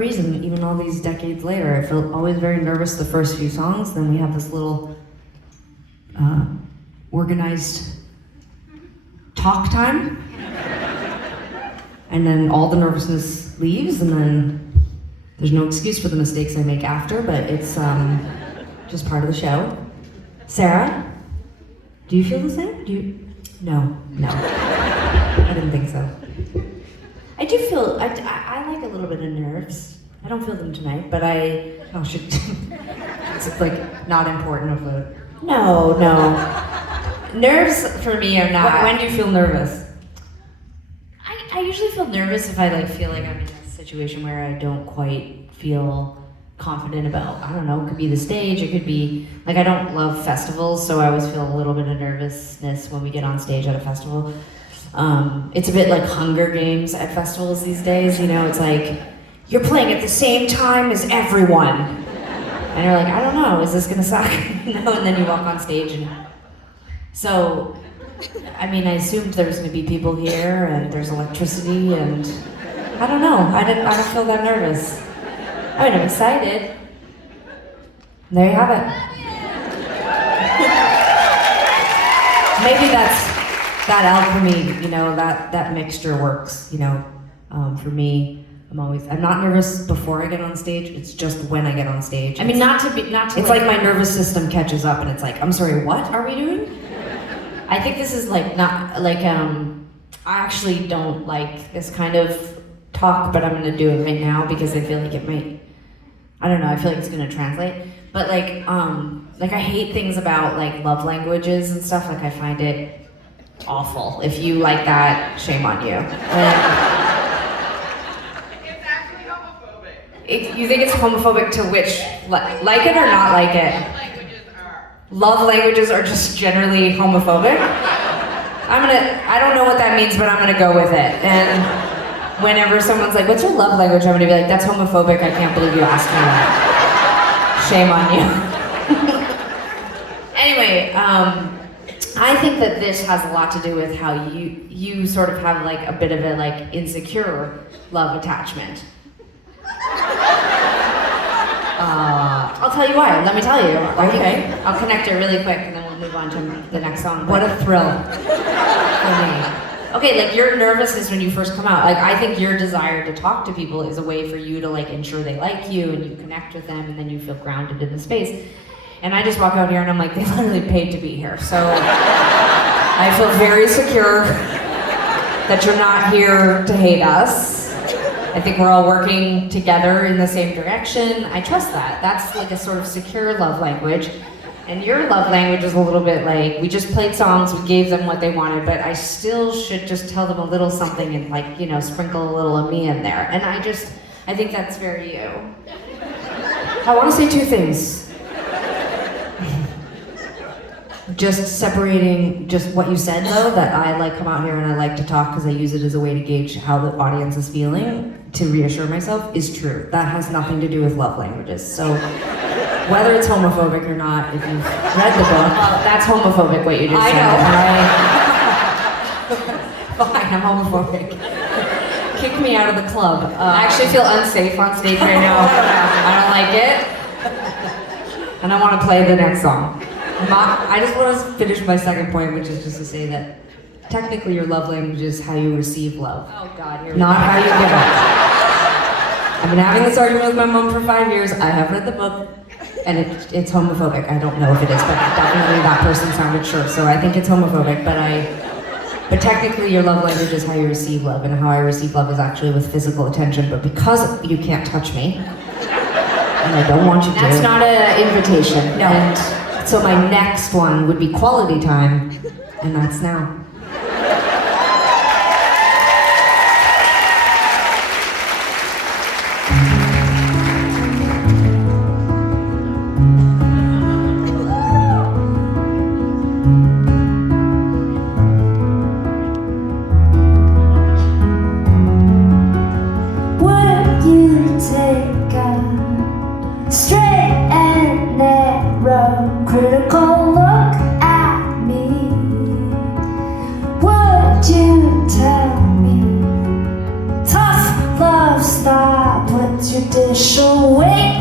reason, even all these decades later, I feel always very nervous the first few songs. Then we have this little organized talk time. And then all the nervousness leaves, and then there's no excuse for the mistakes I make after, but it's just part of the show. Sarah, do you feel the same? No. I didn't think so. I do feel, I like a little bit of nerves. I don't feel them tonight, but it's like not important of a, no. Nerves for me are not. When do you feel nervous? I usually feel nervous if I feel like I'm in a situation where I don't quite feel confident about, I don't know, it could be the stage, it could be, I don't love festivals, so I always feel a little bit of nervousness when we get on stage at a festival. It's a bit like Hunger Games at festivals these days, it's like, you're playing at the same time as everyone. And you're like, I don't know, is this gonna suck? And then you walk on stage and, so, I assumed there was gonna be people here and there's electricity and, I don't know, I don't feel that nervous. I'm excited. There you have it. Maybe that alchemy, that mixture works, for me. I'm not nervous before I get on stage, it's just when I get on stage. It's like my nervous system catches up and it's like, I'm sorry, what are we doing? I think this is I actually don't like this kind of talk, but I'm gonna do it right now because I feel like it might, I don't know, I feel like it's gonna translate. But I hate things about love languages and stuff, I find it awful. If you like that, shame on you. It's actually homophobic. You think it's homophobic to which, like it or not like it? Love languages are just generally homophobic? I don't know what that means, but I'm gonna go with it. And whenever someone's like, what's your love language? I'm gonna be like, that's homophobic, I can't believe you asked me that. Shame on you. Anyway, I think that this has a lot to do with how you sort of have a bit of a insecure love attachment. I'll tell you why. Let me tell you. Okay. I'll connect it really quick and then we'll move on to the next song. What a thrill for me. Okay, your nervousness when you first come out. I think your desire to talk to people is a way for you to ensure they like you and you connect with them and then you feel grounded in the space. And I just walk out here and I'm like, they literally paid to be here. So I feel very secure that you're not here to hate us. I think we're all working together in the same direction. I trust that. That's a sort of secure love language. And your love language is a little bit we just played songs, we gave them what they wanted, but I still should just tell them a little something and sprinkle a little of me in there. And I think that's very you. I want to say two things. Just separating just what you said though, that I come out here and I like to talk because I use it as a way to gauge how the audience is feeling, to reassure myself, is true. That has nothing to do with love languages. So whether it's homophobic or not, if you've read the book, that's homophobic what you just said. I know. Fine, I'm homophobic. Kick me out of the club. I actually feel unsafe on stage right now. I don't like it. And I want to play the next song. I just want to finish my second point, which is just to say that technically your love language is how you receive love. Oh God, here we go. Not how you give it. I've been having this argument with my mom for 5 years. I have read the book, and it's homophobic. I don't know if it is, but definitely that person sounded sure, so I think it's homophobic, but technically your love language is how you receive love, and how I receive love is actually with physical attention, but because you can't touch me, and I don't want you to. That's not an invitation. No. And so my next one would be quality time, and that's now. Would you take a straight and narrow critical look at me? Would you tell me tough love stop? judicial weight